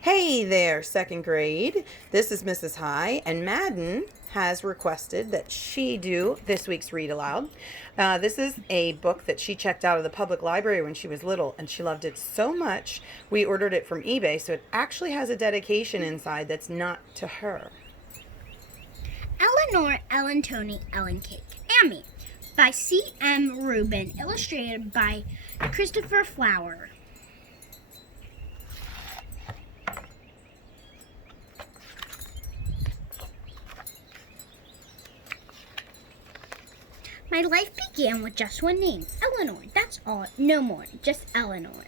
Hey there, second grade. This is Mrs. High, and Madden has requested that she do this week's read aloud. This is a book that she checked out of the public library when she was little, and she loved it so much we ordered it from eBay, so it actually has a dedication inside that's not to her. Eleanor, Ellatony, Ellencake, Amy, by C.M. Rubin, illustrated by Christopher Flower. My life began with just one name, Eleanor. That's all, no more, just Eleanor.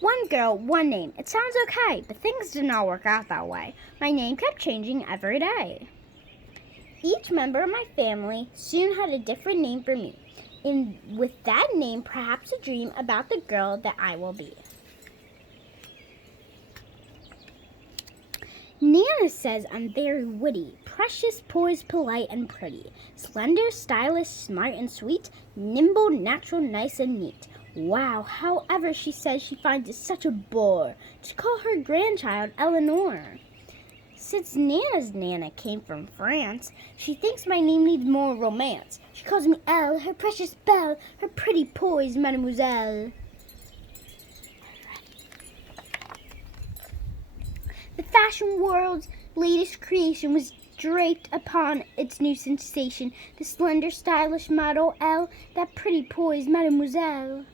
One girl, one name. It sounds okay, but things did not work out that way. My name kept changing every day. Each member of my family soon had a different name for me, and with that name, perhaps a dream about the girl that I will be. Nana says I'm very witty, precious, poised, polite, and pretty, slender, stylish, smart, and sweet, nimble, natural, nice, and neat. Wow, however, she says she finds it such a bore to call her grandchild Eleanor. Since Nana's Nana came from France, she thinks my name needs more romance. She calls me Elle, her precious belle, her pretty poised mademoiselle. The fashion world's latest creation was draped upon its new sensation, the slender, stylish model Elle, that pretty poised mademoiselle.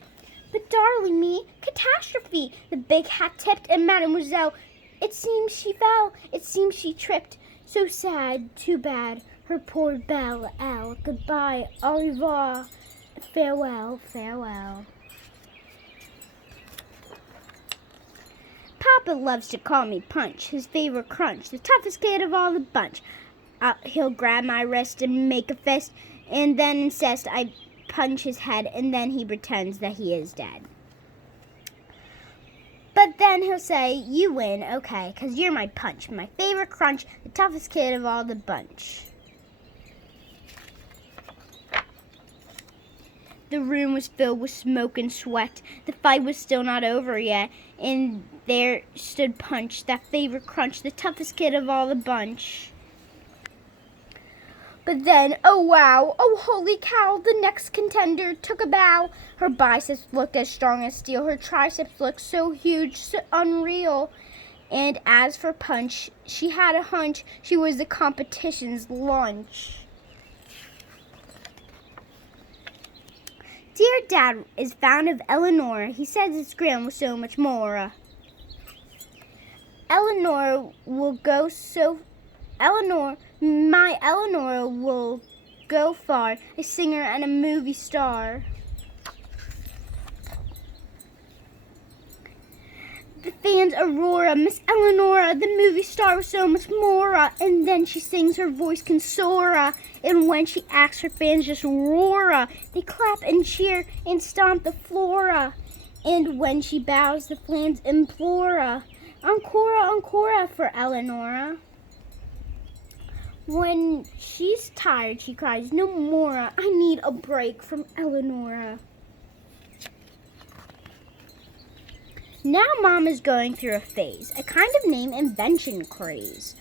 But darling me, catastrophe! The big hat tipped, and mademoiselle, it seems she fell, it seems she tripped. So sad, too bad, her poor belle Elle. Goodbye, au revoir, farewell, farewell. Papa loves to call me Punch, his favorite crunch, the toughest kid of all the bunch. He'll grab my wrist and make a fist, and then insist I punch his head, and then he pretends that he is dead. But then he'll say, you win, okay, 'cause you're my Punch, my favorite crunch, the toughest kid of all the bunch. The room was filled with smoke and sweat. The fight was still not over yet, and there stood Punch, that favorite crunch, the toughest kid of all the bunch. But then, oh wow, oh holy cow, the next contender took a bow. Her biceps looked as strong as steel, her triceps looked so huge, so unreal. And as for Punch, she had a hunch she was the competition's lunch. Dear Dad is fond of Eleanor. He says it's grand with so much more. Eleanor will go far, a singer and a movie star. The fans Aurora, Miss Eleanor, the movie star with so much more. And then she sings, her voice can soar. And when she acts, her fans just roar. They clap and cheer and stomp the floor. And when she bows, the fans implore, encore, encore for Eleanor. When she's tired, she cries, no more. I need a break from Eleanor. Now Mom is going through a phase, a kind of name invention craze.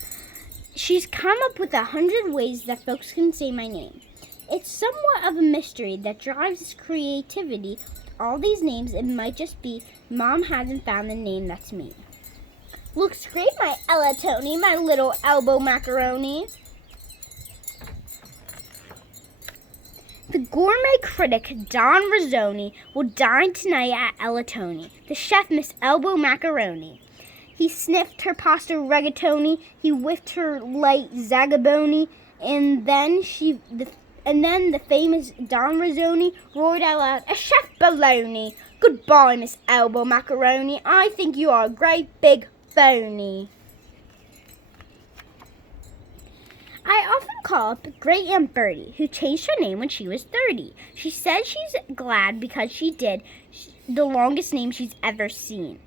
She's come up with 100 ways that folks can say my name. It's somewhat of a mystery that drives creativity. With all these names, it might just be Mom hasn't found the name that's me. Looks great, my Ellatony, my little elbow macaroni. The gourmet critic Don Rizzoni will dine tonight at Ellatony. The chef, Miss Elbow Macaroni. He sniffed her pasta rigatoni. He whiffed her light zagaboni, and then the famous Don Rizzoni roared out loud, "A chef baloney! Goodbye, Miss Elbow Macaroni. I think you are a great big phony." I often call up Great Aunt Bertie, who changed her name when she was 30. She says she's glad because she did the longest name she's ever seen.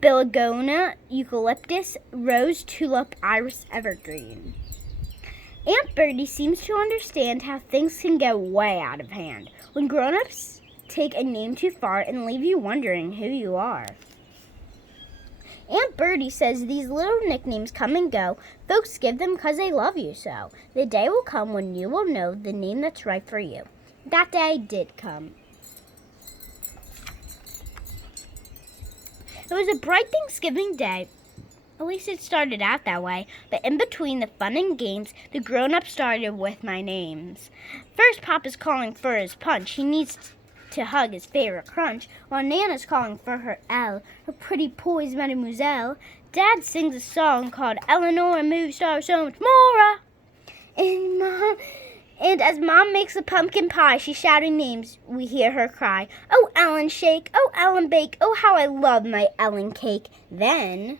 Belladonna, eucalyptus, rose, tulip, iris, evergreen. Aunt Bertie seems to understand how things can go way out of hand. When grown-ups take a name too far and leave you wondering who you are. Aunt Birdie says these little nicknames come and go. Folks give them 'cause they love you so. The day will come when you will know the name that's right for you. That day did come. It was a bright Thanksgiving day. At least it started out that way. But in between the fun and games, the grown-ups started with my names. First, Papa's calling for his punch. He needs to hug his favorite crunch, while Nana's calling for her Elle, her pretty poise mademoiselle. Dad sings a song called Eleanor, a movie star so much more. And as Mom makes a pumpkin pie, she's shouting names. We hear her cry, "Oh, Ellencake, oh, Ellenbake, oh, how I love my Ellencake." Then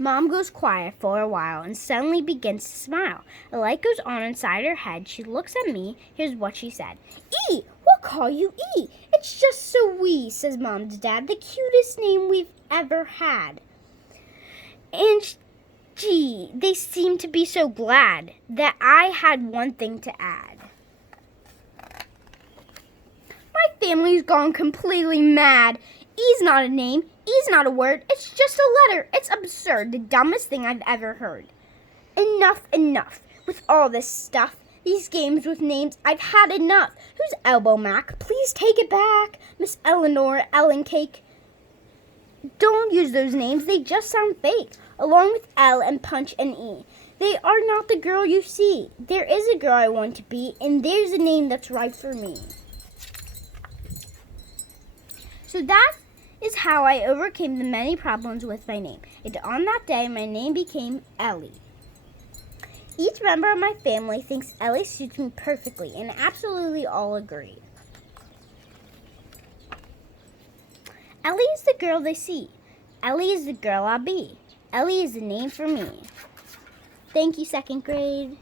Mom goes quiet for a while and suddenly begins to smile. A light goes on inside her head. She looks at me. Here's what she said. "E, we'll call you E. It's just so wee," says Mom to Dad. "The cutest name we've ever had." And gee, they seemed to be so glad that I had one thing to add. My family's gone completely mad. E's not a name. E's not a word. It's just a letter. It's absurd. The dumbest thing I've ever heard. Enough with all this stuff. These games with names, I've had enough. Who's Elbow Mac? Please take it back. Miss Eleanor, Ellencake. Don't use those names. They just sound fake. Along with L and Punch and E. They are not the girl you see. There is a girl I want to be, and there's a name that's right for me. So that is how I overcame the many problems with my name. And on that day, my name became Ellie. Each member of my family thinks Ellie suits me perfectly, and absolutely all agree. Ellie is the girl they see. Ellie is the girl I'll be. Ellie is the name for me. Thank you, second grade.